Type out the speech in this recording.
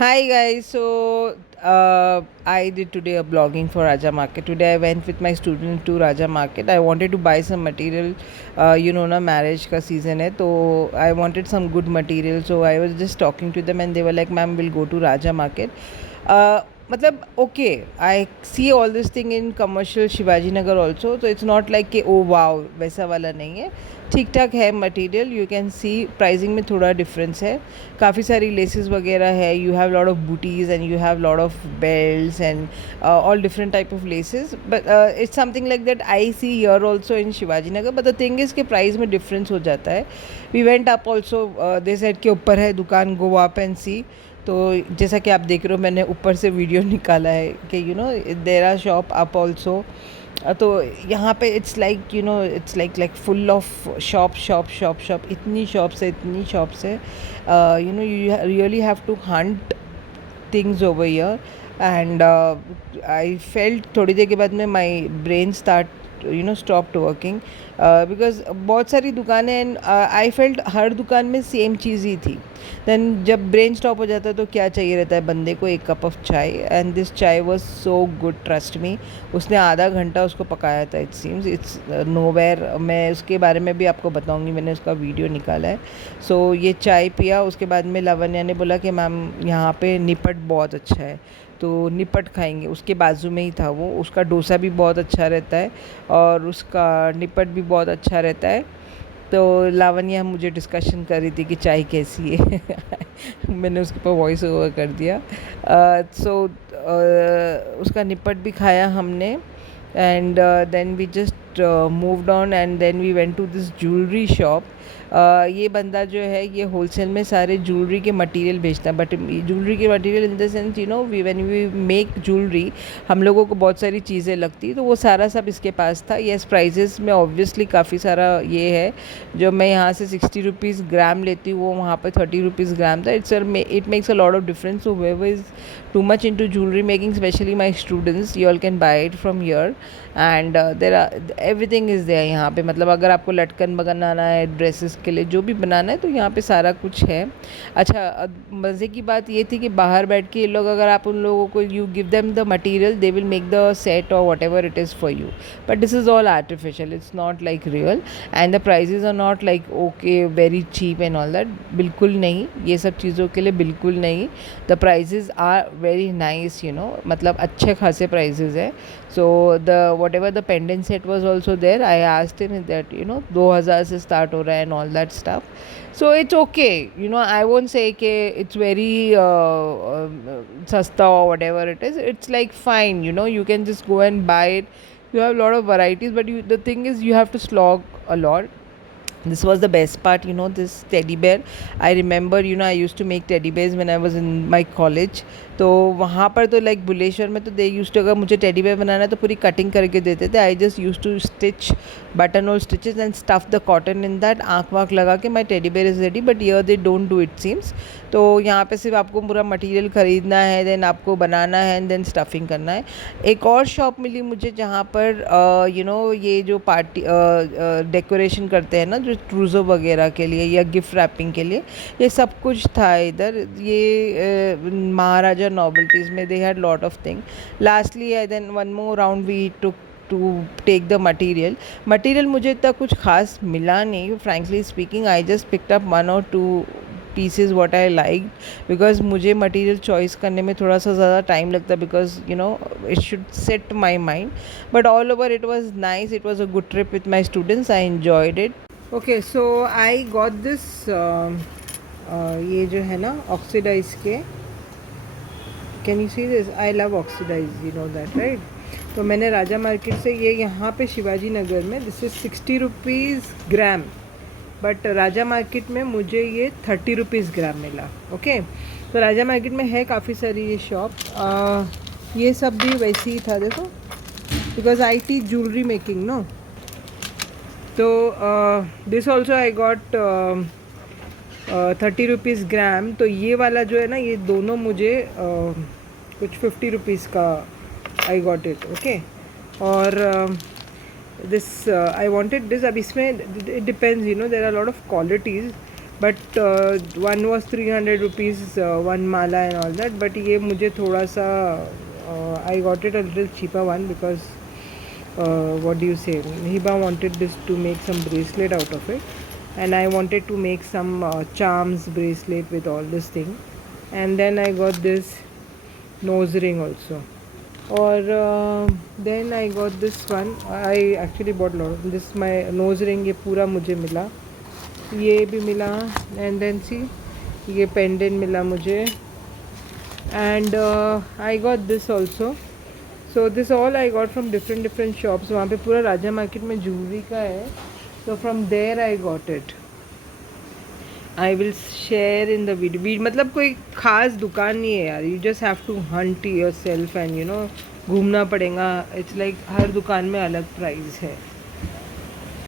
Hi guys, I did today a blogging for Raja Market. Today I went with my student to Raja Market. I wanted to buy some material. Na marriage ka season hai, so I wanted some good material. So I was just talking to them and they were like, "Ma'am, we'll go to Raja Market." Uh, मतलब okay, I see all this thing in commercial Shivaji Nagar also. So it's not like कि oh wow वैसा वाला नहीं है, ठीक ठाक है material. You can see pricing में थोड़ा डिफरेंस है. काफ़ी सारी लेसेस वगैरह है. You have lot of booties and you have lot of belts and all different type of laces. But it's something like that I see here also in Shivaji Nagar. But the thing is के price में difference हो जाता है. We went up also, they said के ऊपर है दुकान, go up and सी. तो जैसा कि आप देख रहे हो, मैंने ऊपर से वीडियो निकाला है कि there are shop up also. तो यहाँ पे it's like it's like full of shop. इतनी शॉप्स है. You really have to hunt things over here. And I felt थोड़ी देर के बाद में my brain start stopped working, because बहुत सारी दुकानें एंड आई फेल्ट हर दुकान में सेम चीज़ ही थी. देन जब ब्रेन स्टॉप हो जाता है तो क्या चाहिए रहता है बंदे को, एक कप ऑफ चाय. एंड दिस चाय was so good, trust me. उसने आधा घंटा उसको पकाया था. It seems it's nowhere. मैं उसके बारे में भी आपको बताऊंगी, मैंने उसका वीडियो निकाला है. सो ये चाय पिया. उसके बाद में लावण्या ने बोला कि मैम यहाँ पे निपट बहुत अच्छा है, तो निपट खाएंगे. उसके बाजू में ही था वो. उसका डोसा भी बहुत अच्छा रहता है और उसका निपट भी बहुत अच्छा रहता है. तो लावण्या मुझे डिस्कशन कर रही थी कि चाय कैसी है. मैंने उसके ऊपर वॉइस ओवर कर दिया. सो उसका निपट भी खाया हमने. And then we just moved on and then we went to this jewellery shop. ये बंदा जो है ये होलसेल में सारे ज्वेलरी के मटेरियल बेचता है. बट ज्वेलरी के material in the sense we when we make jewellery, हम लोगों को बहुत सारी चीज़ें लगती, तो वो सारा सब इसके पास था. येस, प्राइजेस में ऑब्वियसली काफ़ी सारा ये है. जो मैं यहाँ से 60 रुपीज़ ग्राम लेती हूँ, वो वहाँ पर 30 रुपीज़ ग्राम था. It makes a lot of difference. So whoever is too much into jewelry making, especially my students, you all can buy it from here. And there are everything is there यहाँ पे. मतलब अगर आपको लटकन बनाना है, dresses के लिए जो भी बनाना है, तो यहाँ पे सारा कुछ है. अच्छा, मज़े की बात ये थी कि बाहर बैठ के ये लोग, अगर आप उन लोगों को you give them the material, they will make the set और whatever it is for you. But this is all artificial, it's not like real. And the prices are not like okay very cheap and all that. बिल्कुल नहीं, ये सब चीज़ों के लिए बिल्कुल नहीं. The prices are very nice, मतलब अच्छे खासे प्राइजेज है. So the whatever the pendant set was also there. I asked him that 2000 से start हो रहा है and all that stuff. So it's okay. I won't say कि it's very सस्ता or whatever it is. It's like fine. You can just go and buy it. You have a lot of varieties, but the thing is you have to slog a lot. This was the best part, this teddy bear. I remember, I used to make teddy bears when I was in my college. तो वहाँ पर तो like Buleshwar में तो दे use to, अगर मुझे teddy bear बनाना है तो पूरी कटिंग करके देते थे. I just use to stitch button और stitches and stuff the cotton in that. आँख वाँख लगा के my teddy bear is ready. But yeah they don't do, it seems. तो यहाँ पे सिर्फ आपको पूरा मटेरियल ख़रीदना है, देन आपको बनाना है एंड देन स्टफिंग करना है. एक और शॉप मिली मुझे जहाँ पर ये जो पार्टी डेकोरेशन करते हैं ना, जो ट्रूज़ो वगैरह के लिए या गिफ्ट रैपिंग के लिए, ये सब कुछ था इधर. ये महाराजा नॉवेल्टीज़ में they had lot of thing. Lastly then one more round we took to take the material मुझे इतना कुछ खास मिला नहीं, frankly speaking. I just picked up 1 or 2 pieces what I liked, because मुझे मटीरियल चॉइस करने में थोड़ा सा ज़्यादा टाइम लगता है, because it should set my mind. But all over it was nice. It was a good trip with my students. I enjoyed it. Okay, so I got this ये जो है ना ऑक्सीडाइज के, can you see this? I love oxidize, you know that, right? तो मैंने राजा market से ये यहाँ पे शिवाजी नगर में this is 60 rupees gram. But Raja market में मुझे ये 30 रुपीज़ ग्राम मिला. ओके, तो राजा मार्केट में है काफ़ी सारी ये शॉप. ये सब भी वैसे ही था, देखो, बिकॉज आई टी ज्वेलरी मेकिंग नो. तो this also I got 30 rupees gram. तो ये वाला जो है ना, ये दोनों मुझे कुछ 50 रुपीज़ का आई गॉट इट. ओके, और दिस आई वॉन्टेड दिस. अब इसमें it depends, there are lot of qualities. But one was 300 rupees one mala and all that. बट ये मुझे थोड़ा सा I got it a little cheaper one because what do you say, Hiba wanted this to make some bracelet out of it, and I wanted to make some charms bracelet with all this thing. And then I got this nose ring also, or then I got this one. I actually bought a lot of this. My nose ring ये पूरा मुझे मिला, ये भी मिला. And then see, ये pendant मिला मुझे. And I got this also. So this all I got from different shops. वहाँ पे पूरा राजा मार्केट में ज्वेलरी का है, so from there I got it. I will share in the video. मतलब कोई ख़ास दुकान नहीं है यार, you just have to hunt yourself and घूमना पड़ेगा. इट्स लाइक हर दुकान में अलग प्राइस है.